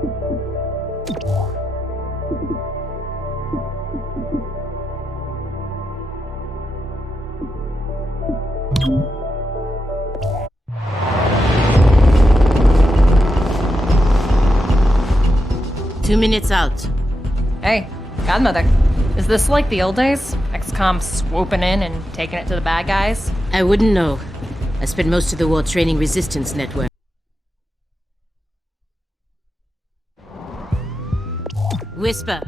Two minutes out. Hey, Godmother. Is this like the old days? XCOM swooping in and taking it to the bad guys? I wouldn't know. I spent most of the war training resistance network. Whisper.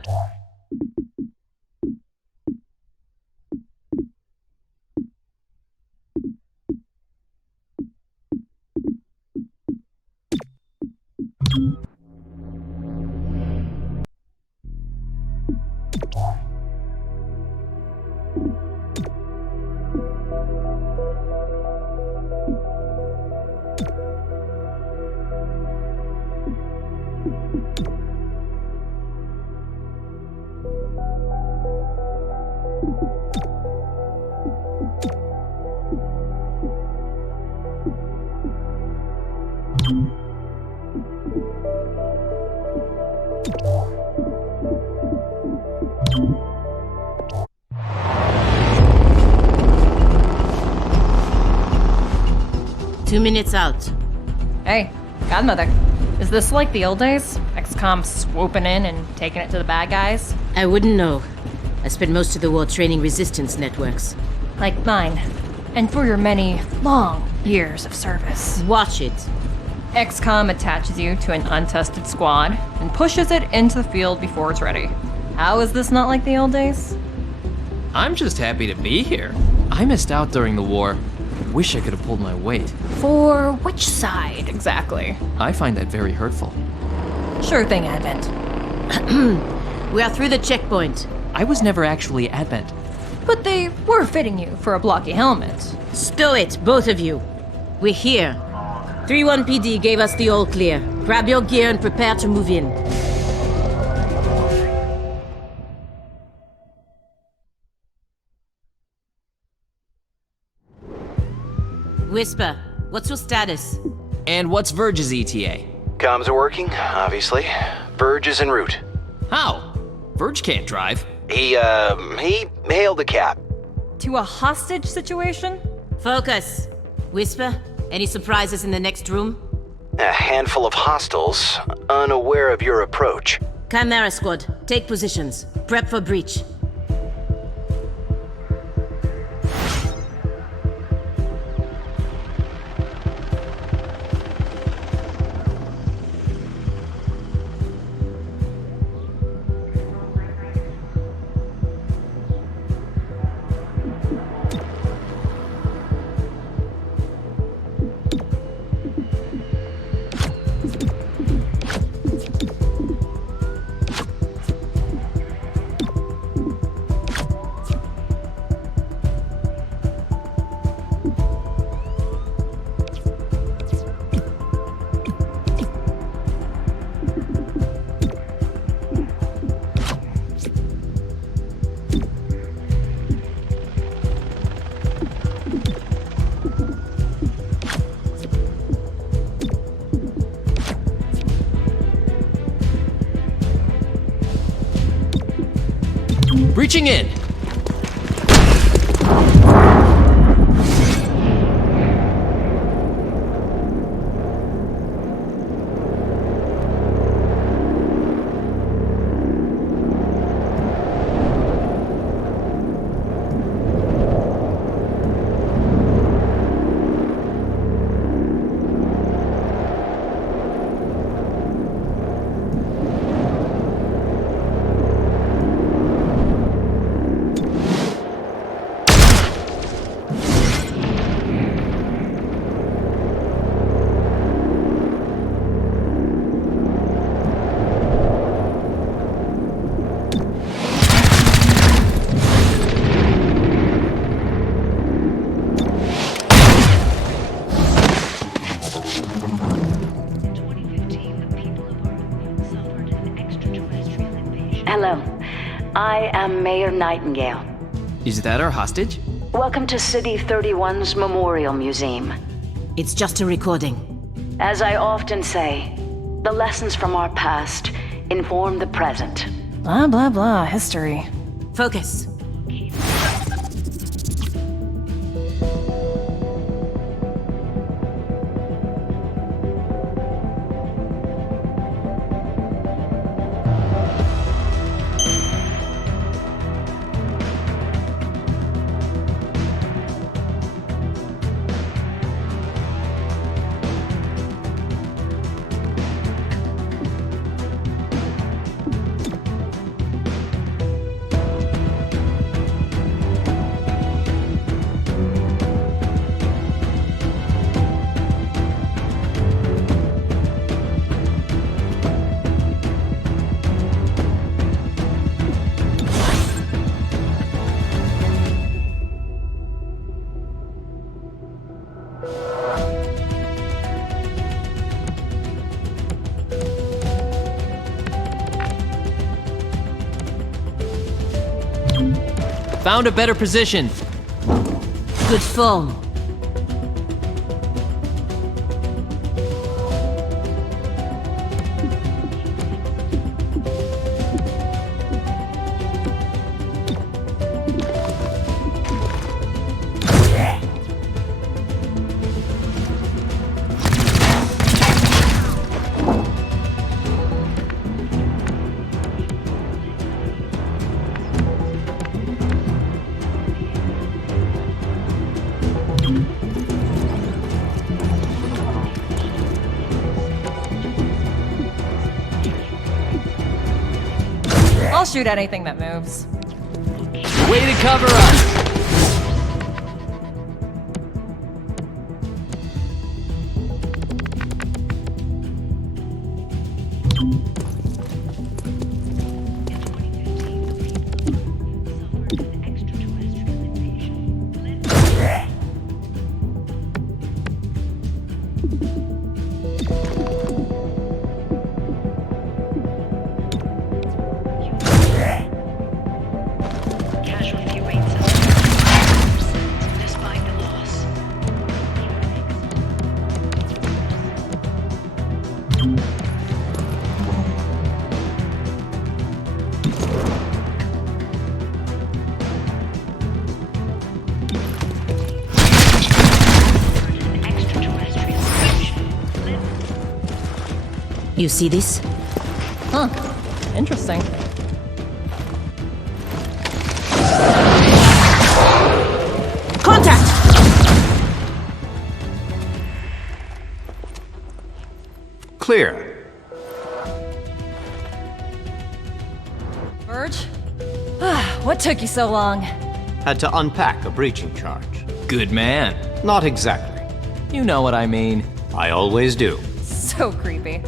Two minutes out. Hey, Godmother. Is this like the old days? XCOM swooping in and taking it to the bad guys? I wouldn't know. I spent most of the war training resistance networks. Like mine. And for your many, long years of service. Watch it. XCOM attaches you to an untested squad and pushes it into the field before it's ready. How is this not like the old days? I'm just happy to be here. I missed out during the war. Wish I could have pulled my weight. For which side, exactly? I find that very hurtful. Sure thing, Advent. We are through the checkpoint. I was never actually Advent. But they were fitting you for a blocky helmet. Stow it, both of you. We're here. 3-1 PD gave us the all clear. Grab your gear and prepare to move in. Whisper, what's your status? And what's Verge's ETA? Comms are working, obviously. Verge is en route. How? Verge can't drive. He hailed a cab. To a hostage situation? Focus. Whisper, any surprises in the next room? A handful of hostiles, unaware of your approach. Chimera Squad, take positions. Prep for breach. Breaching in! Hello. I am Mayor Nightingale. Is that our hostage? Welcome to City 31's Memorial Museum. It's just a recording. As I often say, The lessons from our past inform the present. Blah, blah, blah, history. Focus. Found a better position. Good form. I'll shoot anything that moves. Way to cover us! Casualty rates of 5% despite the loss. You see this? Huh. Interesting. Contact! Clear. Verge? What took you so long? Had to unpack a breaching charge. Good man. Not exactly. You know what I mean. I always do. So creepy.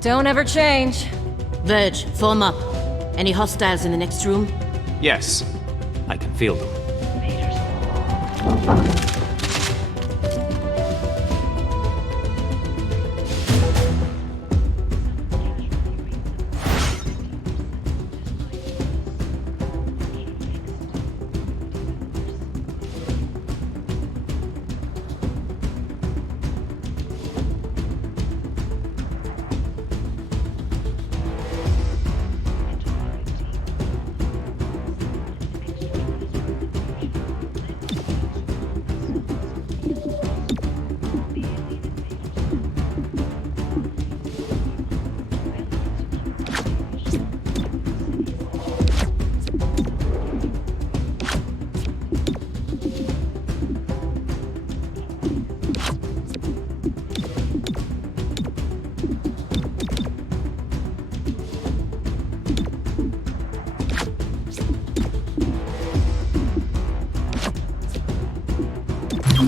Don't ever change. Verge, form up. Any hostiles in the next room? Yes, I can feel them.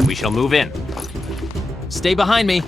We shall move in. Stay behind me.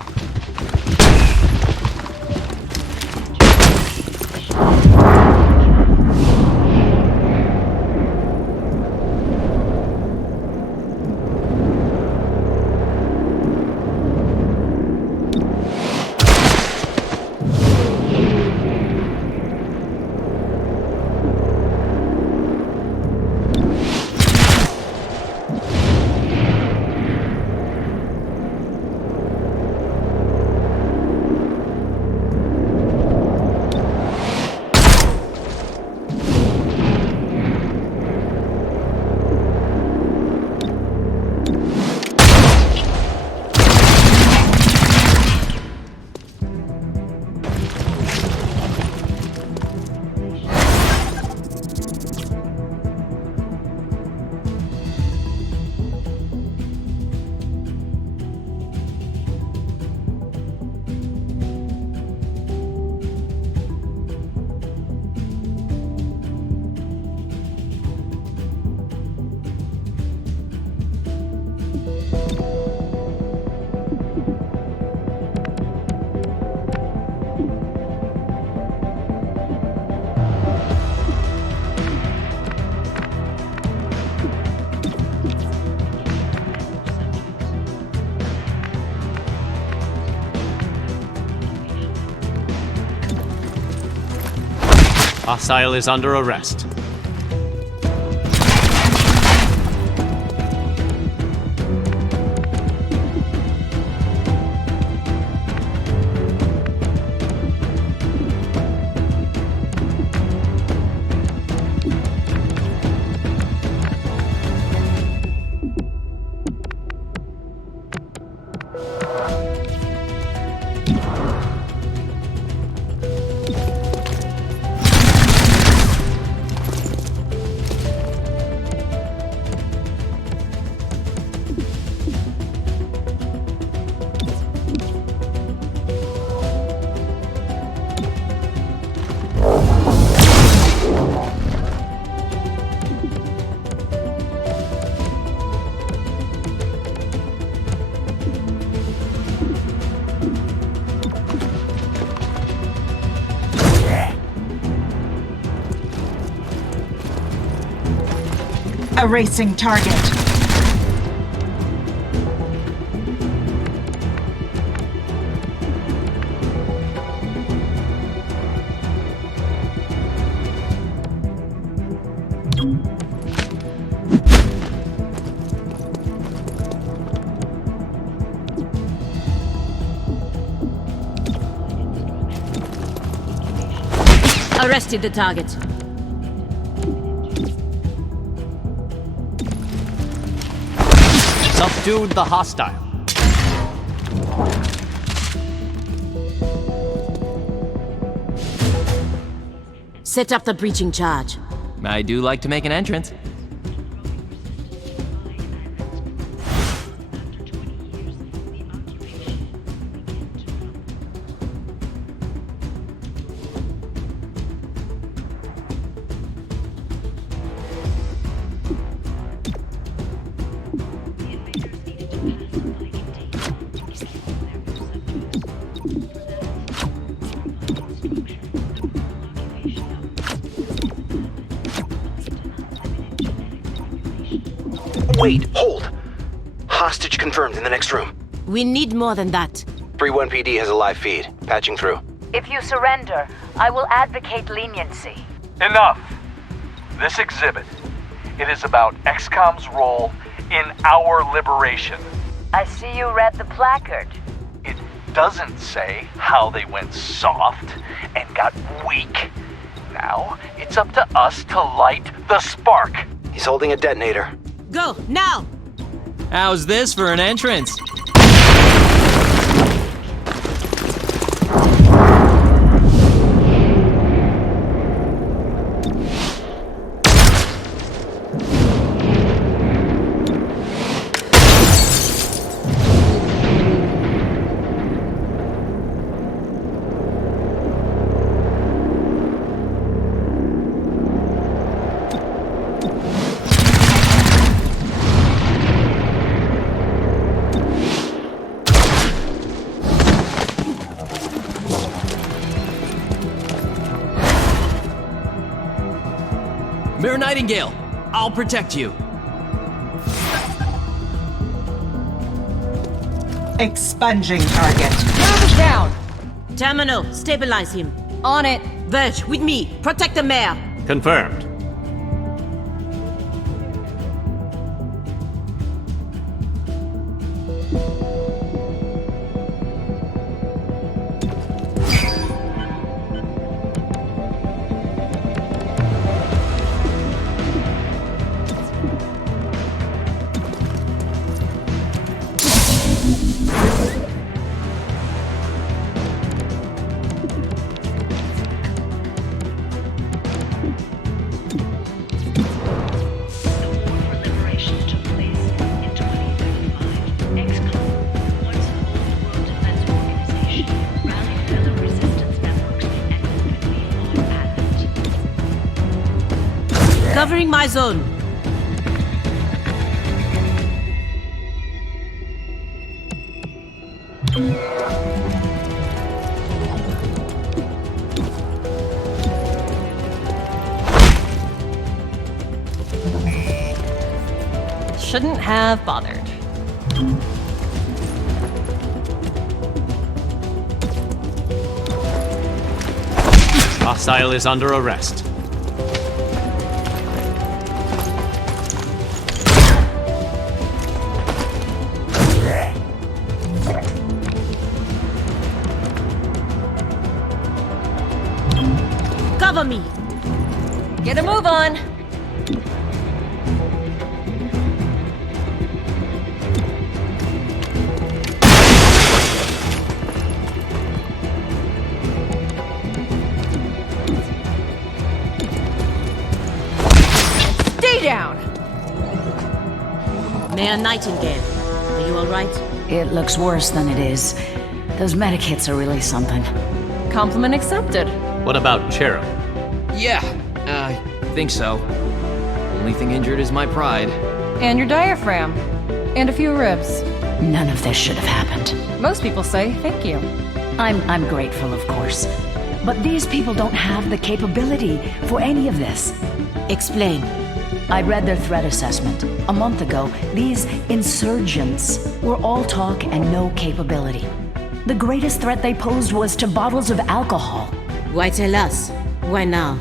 Hostile is under arrest. Erasing target. Arrested the target. Subdued the hostile. Set up the breaching charge. I do like to make an entrance. Wait, hold. Hostage confirmed in the next room. We need more than that. 3-1 PD has a live feed. Patching through. If you surrender, I will advocate leniency. Enough! This exhibit, it is about XCOM's role in our liberation. I see you read the placard. It doesn't say how they went soft and got weak. Now, it's up to us to light the spark. He's holding a detonator. Go, now! How's this for an entrance? Mayor Nightingale, I'll protect you. Expunging target. Damage down! Terminal, stabilize him. On it! Verge, with me. Protect the mayor. Confirmed. Covering my zone. Shouldn't have bothered. Hostile is under arrest. Cover me! Get a move on! Stay down! Mayor Nightingale, are you alright? It looks worse than it is. Those medikits are really something. Compliment accepted. What about Cherub? Yeah, I think so. Only thing injured is my pride. And your diaphragm. And a few ribs. None of this should have happened. Most people say thank you. I'm grateful, of course. But these people don't have the capability for any of this. Explain. I read their threat assessment. A month ago, these insurgents were all talk and no capability. The greatest threat they posed was to bottles of alcohol. Why tell us? Why now?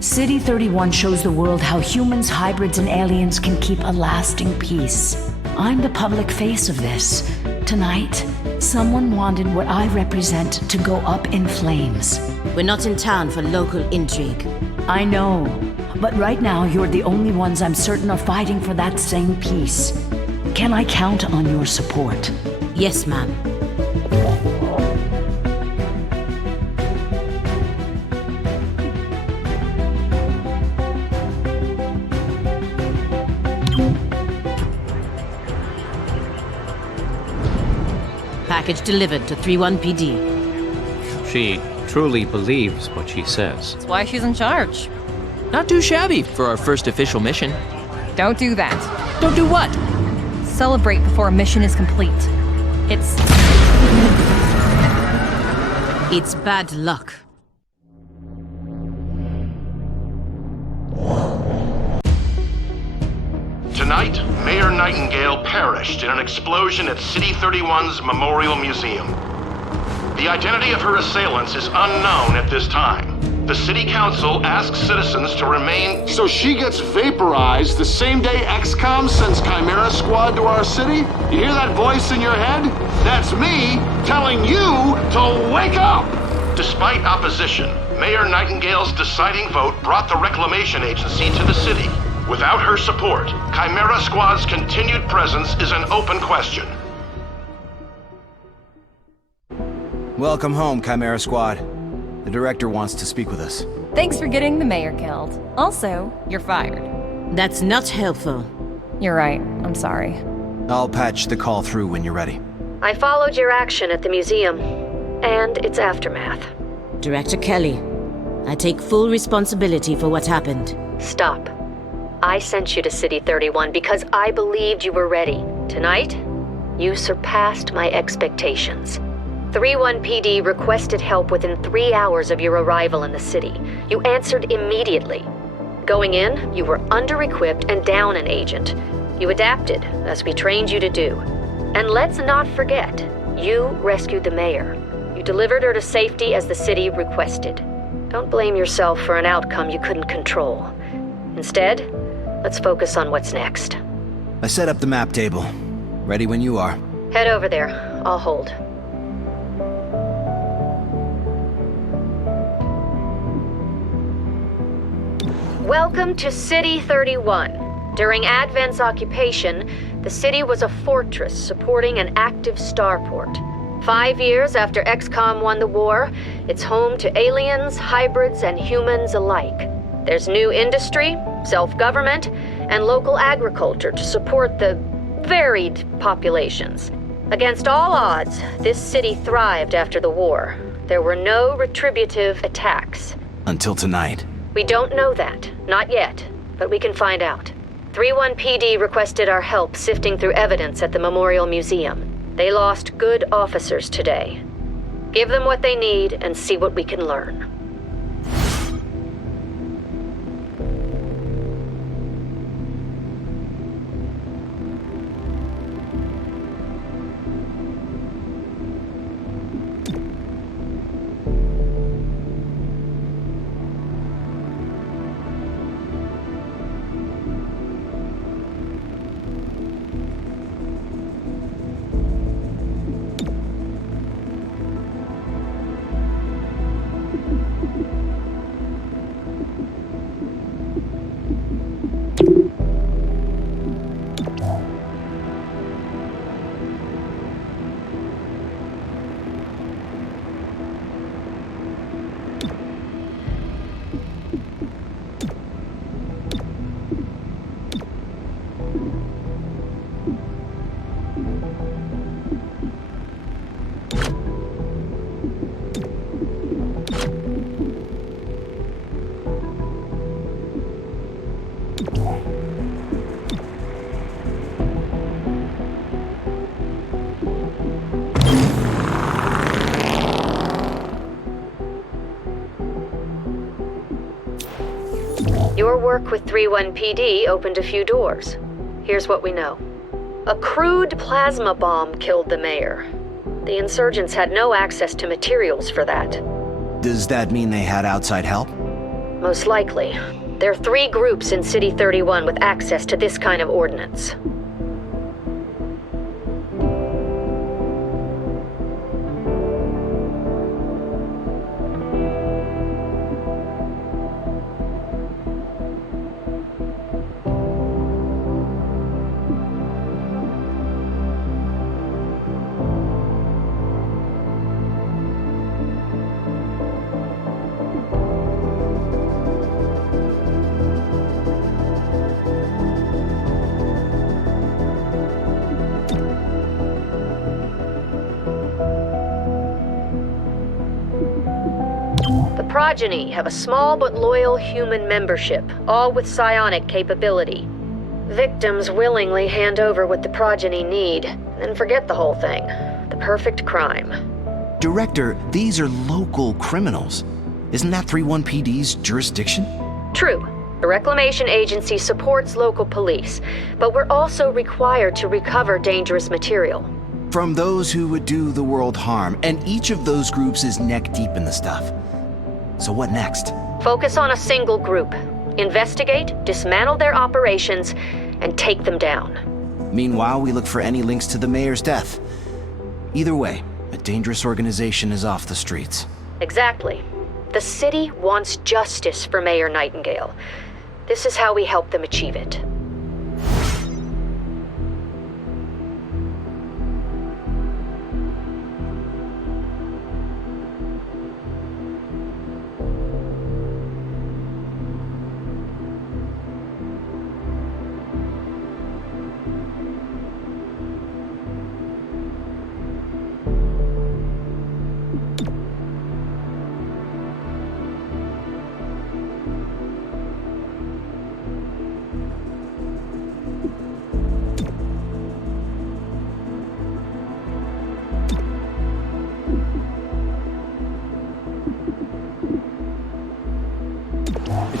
City 31 shows the world how humans, hybrids, and aliens can keep a lasting peace. I'm the public face of this. Tonight, someone wanted what I represent to go up in flames. We're not in town for local intrigue. I know, but right now you're the only ones I'm certain are fighting for that same peace. Can I count on your support? Yes, ma'am. Package delivered to 31 PD. She truly believes what she says. That's why she's in charge. Not too shabby for our first official mission. Don't do that. Don't do what? Celebrate before a mission is complete. It's bad luck. Tonight, Mayor Nightingale perished in an explosion at City 31's Memorial Museum. The identity of her assailants is unknown at this time. The City Council asks citizens to remain... So she gets vaporized the same day XCOM sends Chimera Squad to our city? You hear that voice in your head? That's me telling you to wake up! Despite opposition, Mayor Nightingale's deciding vote brought the Reclamation Agency to the city. Without her support, Chimera Squad's continued presence is an open question. Welcome home, Chimera Squad. The director wants to speak with us. thanks for getting the mayor killed. Also, you're fired. That's not helpful. You're right. I'm sorry. I'll patch the call through when you're ready. I followed your action at the museum, and its aftermath. Director Kelly, I take full responsibility for what happened. Stop. I sent you to City 31 because I believed you were ready. Tonight, you surpassed my expectations. 31 PD requested help within 3 hours of your arrival in the city. You answered immediately. Going in, you were under-equipped and down an agent. You adapted, as we trained you to do. And let's not forget, you rescued the mayor. You delivered her to safety as the city requested. Don't blame yourself for an outcome you couldn't control. Instead, let's focus on what's next. I set up the map table. Ready when you are. Head over there. I'll hold. Welcome to City 31. During Advent's occupation, the city was a fortress supporting an active starport. 5 years after XCOM won the war, it's home to aliens, hybrids, and humans alike. There's new industry, self-government, and local agriculture to support the varied populations. Against all odds, this city thrived after the war. There were no retributive attacks. Until tonight. We don't know that. Not yet. But we can find out. 31 PD requested our help sifting through evidence at the Memorial Museum. They lost good officers today. Give them what they need and see what we can learn. Your work with 31PD opened a few doors. Here's what we know. A crude plasma bomb killed the mayor. The insurgents had no access to materials for that. Does that mean they had outside help? Most likely. There are 3 groups in City 31 with access to this kind of ordnance. Progeny have a small but loyal human membership, all with psionic capability. Victims willingly hand over what the progeny need, then forget the whole thing. The perfect crime. Director, these are local criminals. Isn't that 31PD's jurisdiction? True. The Reclamation Agency supports local police, but we're also required to recover dangerous material. From those who would do the world harm, and each of those groups is neck deep in the stuff. So what next? Focus on a single group. Investigate, dismantle their operations, and take them down. Meanwhile, we look for any links to the mayor's death. Either way, a dangerous organization is off the streets. Exactly. The city wants justice for Mayor Nightingale. This is how we help them achieve it.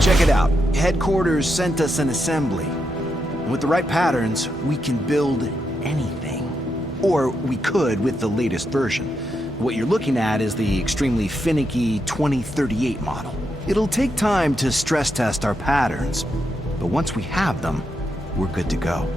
Check it out. Headquarters sent us an assembly. And with the right patterns, we can build anything. Or we could with the latest version. What you're looking at is the extremely finicky 2038 model. It'll take time to stress test our patterns, but once we have them, we're good to go.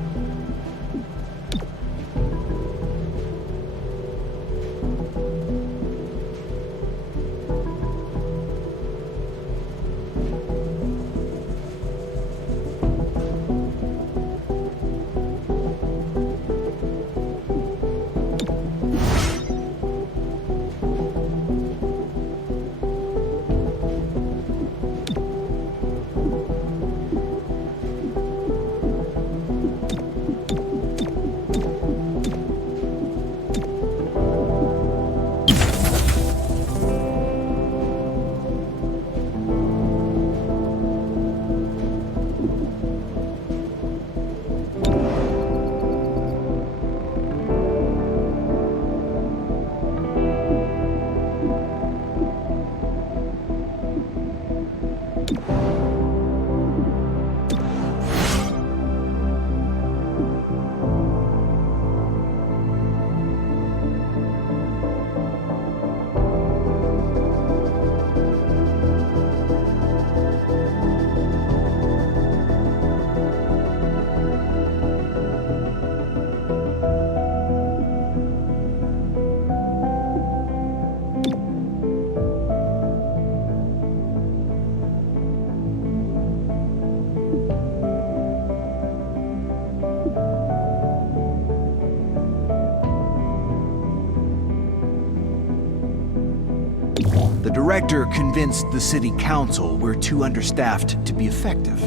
The director convinced the city council we're too understaffed to be effective.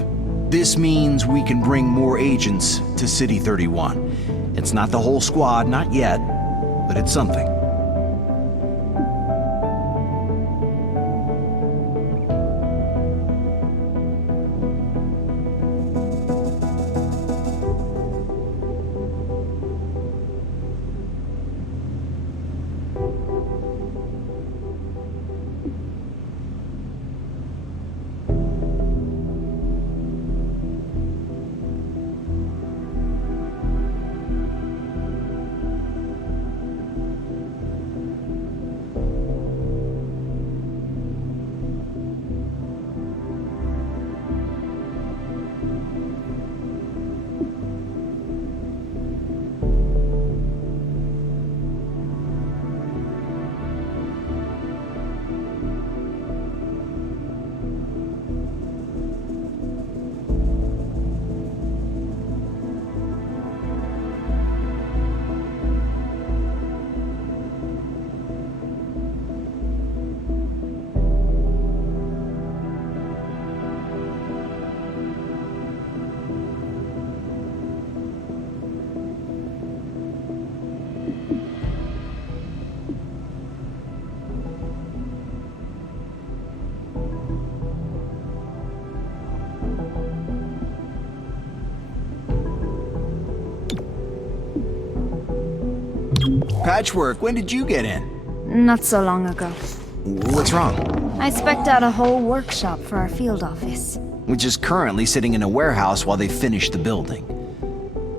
This means we can bring more agents to City 31. It's not the whole squad, not yet, but it's something. Patchwork, when did you get in? Not so long ago. What's wrong? I spec'd out a whole workshop for our field office. Which is currently sitting in a warehouse while they finish the building.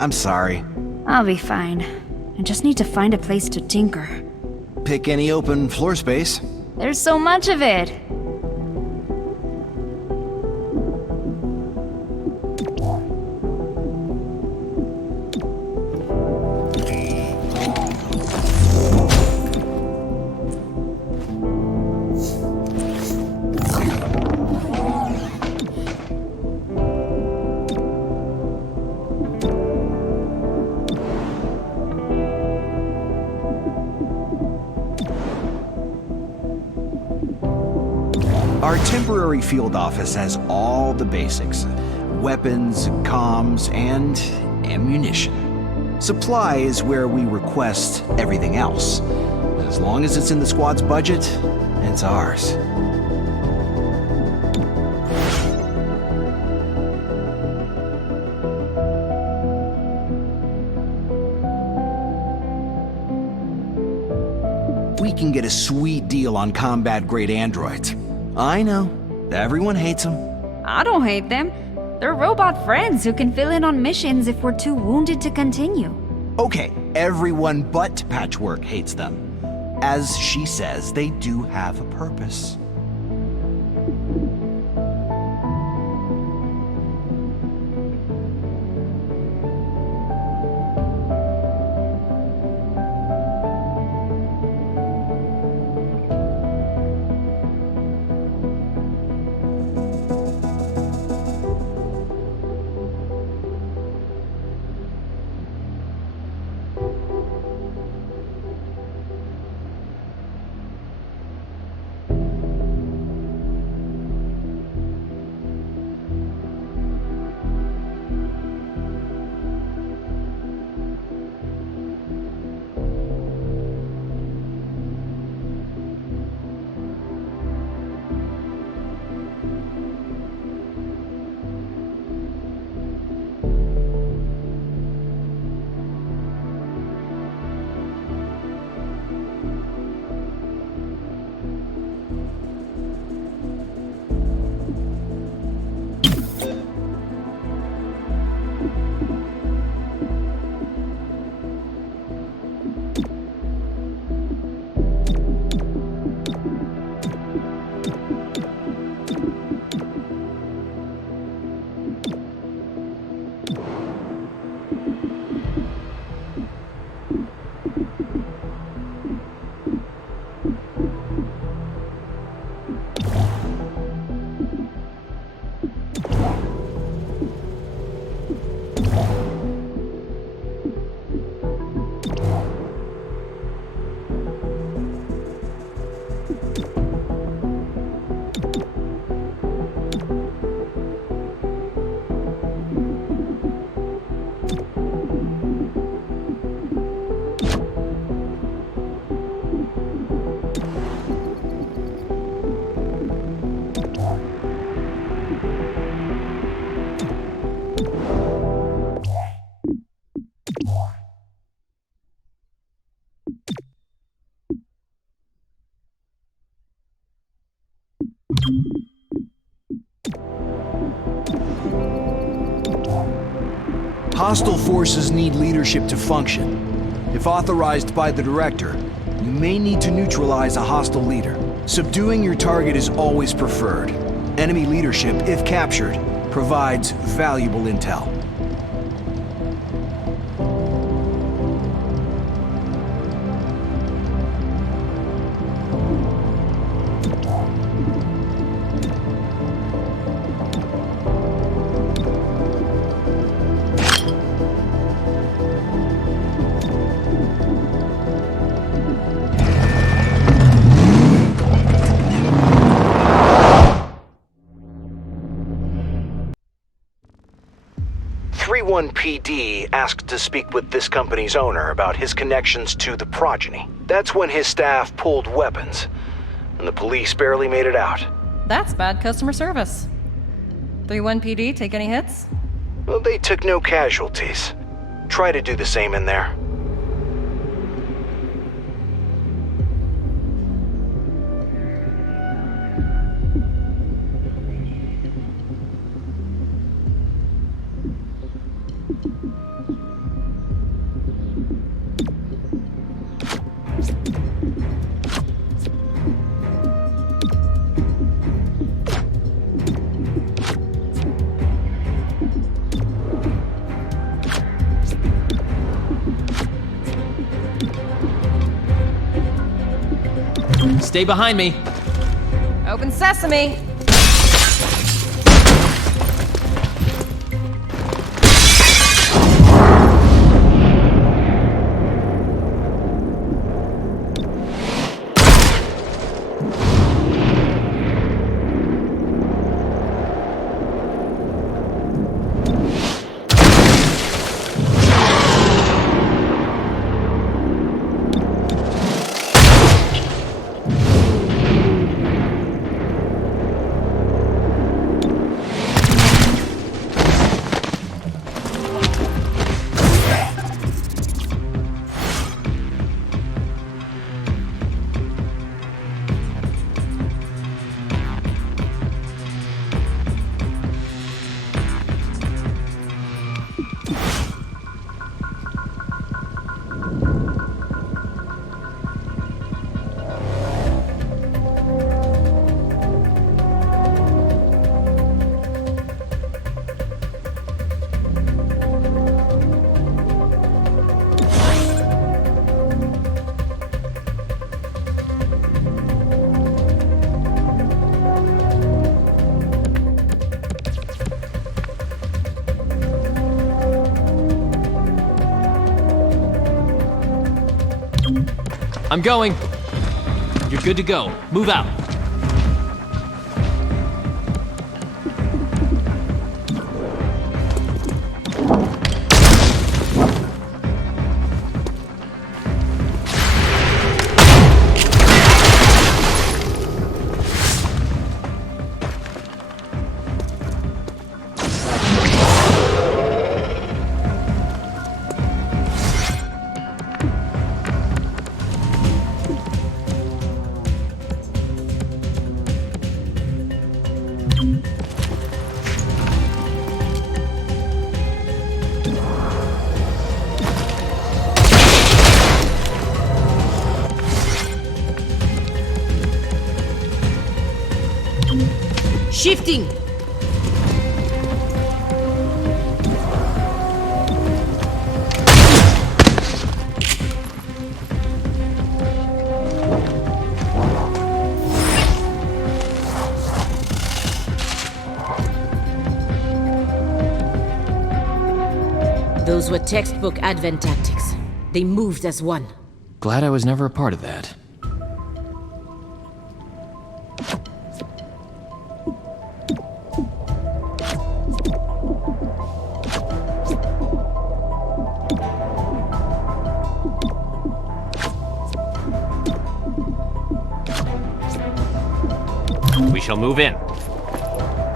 I'm sorry. I'll be fine. I just need to find a place to tinker. Pick any open floor space. There's so much of it. Our temporary field office has all the basics. Weapons, comms, and ammunition. Supply is where we request everything else. As long as it's in the squad's budget, it's ours. We can get a sweet deal on combat-grade androids. I know. Everyone hates them. I don't hate them. They're robot friends who can fill in on missions if we're too wounded to continue. Okay, everyone but Patchwork hates them. As she says, they do have a purpose. Hostile forces need leadership to function. If authorized by the director, you may need to neutralize a hostile leader. Subduing your target is always preferred. Enemy leadership, if captured, provides valuable intel. PD asked to speak with this company's owner about his connections to the progeny. That's when his staff pulled weapons, and the police barely made it out. That's bad customer service. 3-1 PD take any hits? Well, they took no casualties. Try to do the same in there. Stay behind me. Open sesame. I'm going. You're good to go. Move out. Shifting! Those were textbook Advent tactics. They moved as one. Glad I was never a part of that. We shall move in.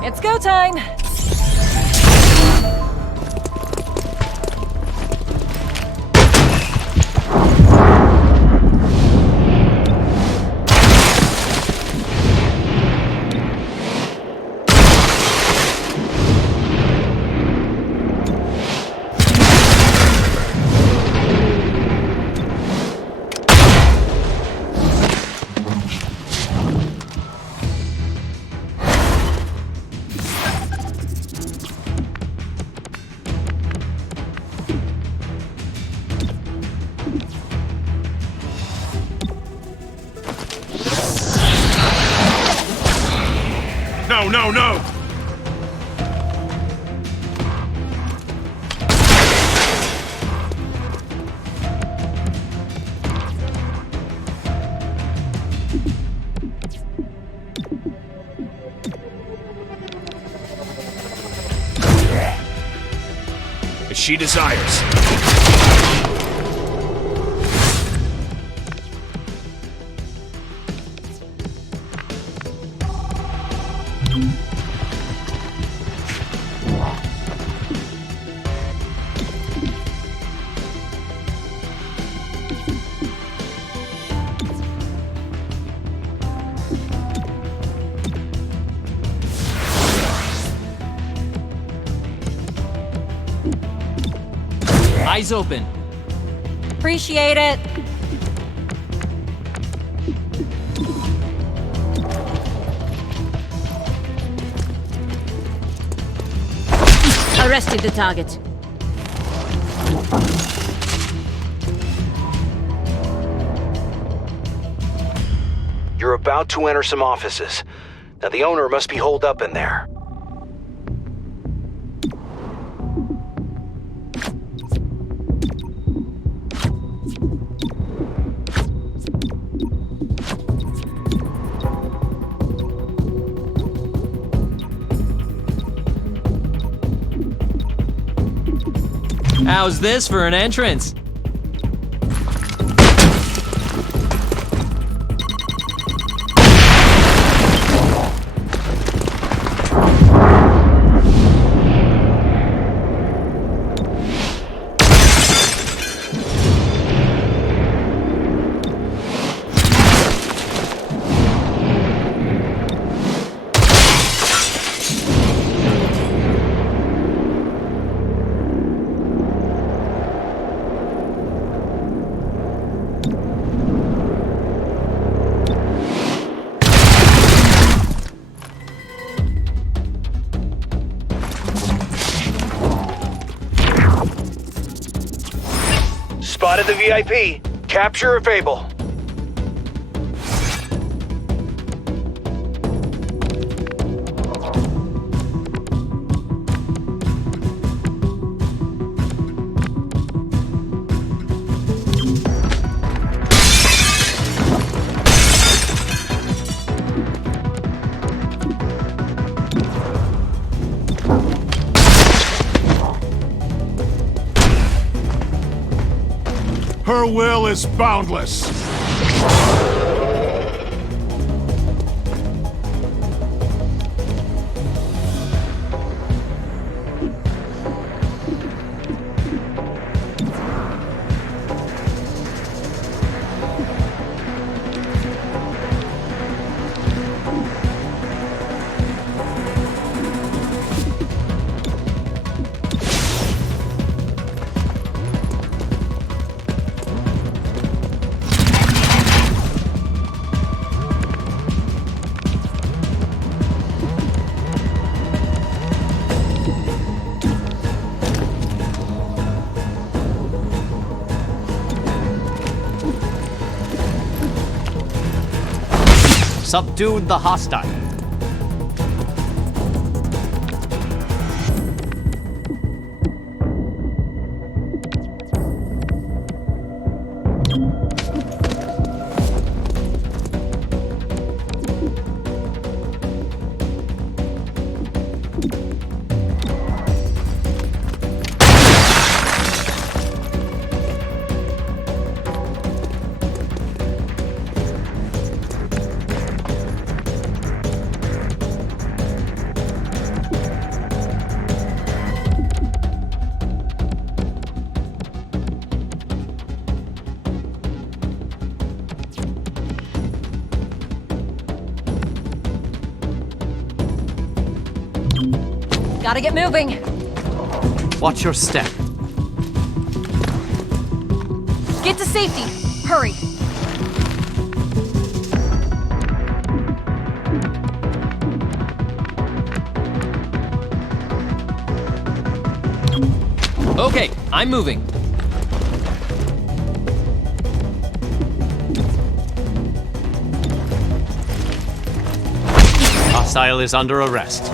It's go time! No, no, no! As she desires. Eyes open. Appreciate it. Arrested the target. You're about to enter some offices. Now, the owner must be holed up in there. How's this for an entrance? Spotted the VIP. Capture or fable. Her will is boundless. Subdued the hostile. Gotta get moving. Watch your step. Get to safety. Hurry. Okay, I'm moving. Hostile is under arrest.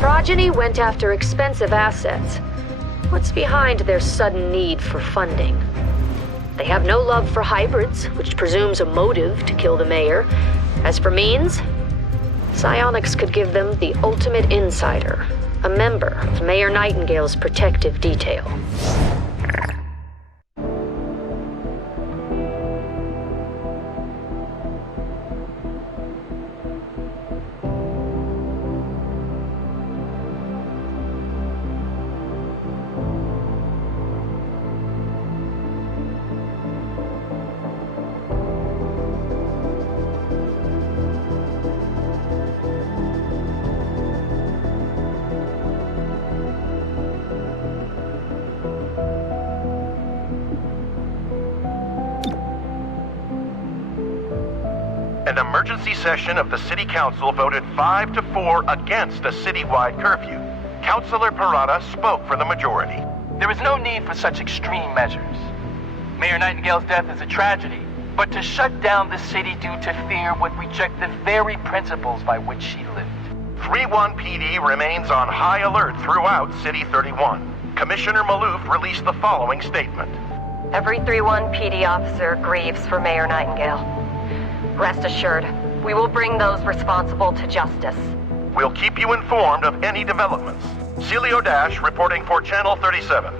Progeny went after expensive assets. What's behind their sudden need for funding? They have no love for hybrids, which presumes a motive to kill the mayor. As for means, psionics could give them the ultimate insider, a member of Mayor Nightingale's protective detail. emergency session of the City Council voted 5 to 4 against a citywide curfew. Councilor Parada spoke for the majority. There is no need for such extreme measures. Mayor Nightingale's death is a tragedy, but to shut down the city due to fear would reject the very principles by which she lived. 3-1 PD remains on high alert throughout City 31. Commissioner Maloof released the following statement. Every 3-1 PD officer grieves for Mayor Nightingale. Rest assured, we will bring those responsible to justice. We'll keep you informed of any developments. Celio Dash reporting for Channel 37.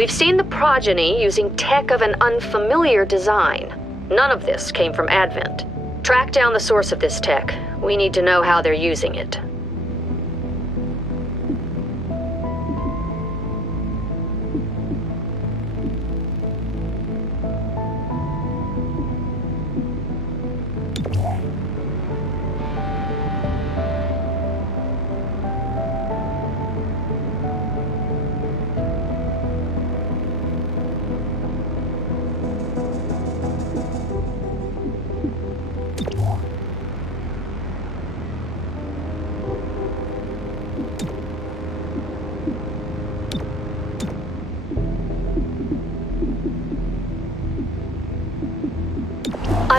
We've seen the progeny using tech of an unfamiliar design. None of this came from Advent. Track down the source of this tech. We need to know how they're using it.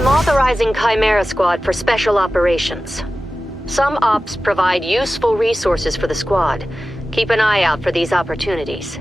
I'm authorizing Chimera Squad for special operations. Some ops provide useful resources for the squad. Keep an eye out for these opportunities.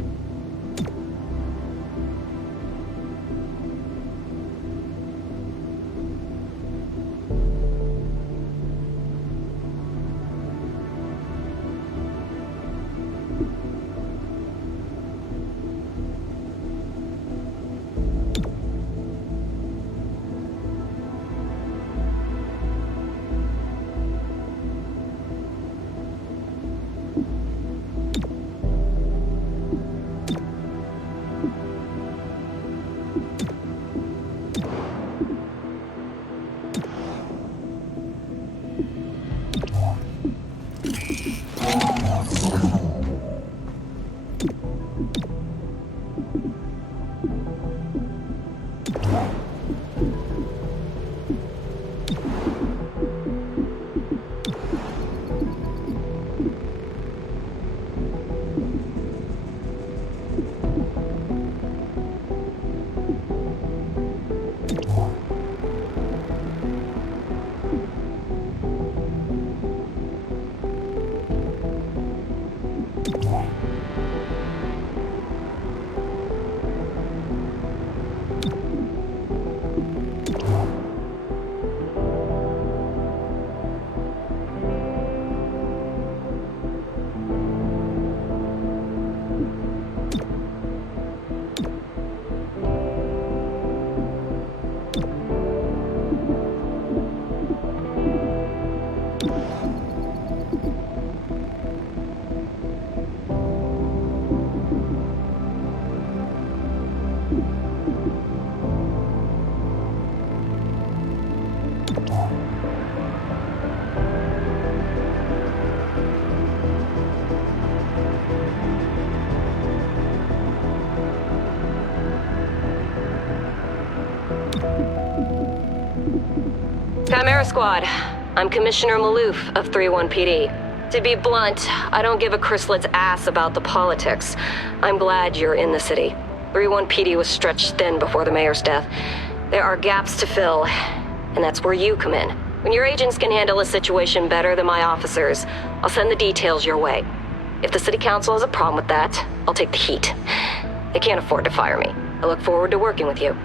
Chimera Squad, I'm Commissioner Maloof of 3-1 PD. To be blunt, I don't give a Chrysalit's ass about the politics. I'm glad you're in the city. 3-1 PD was stretched thin before the mayor's death. There are gaps to fill, and that's where you come in. When your agents can handle a situation better than my officers, I'll send the details your way. If the city council has a problem with that, I'll take the heat. They can't afford to fire me. I look forward to working with you.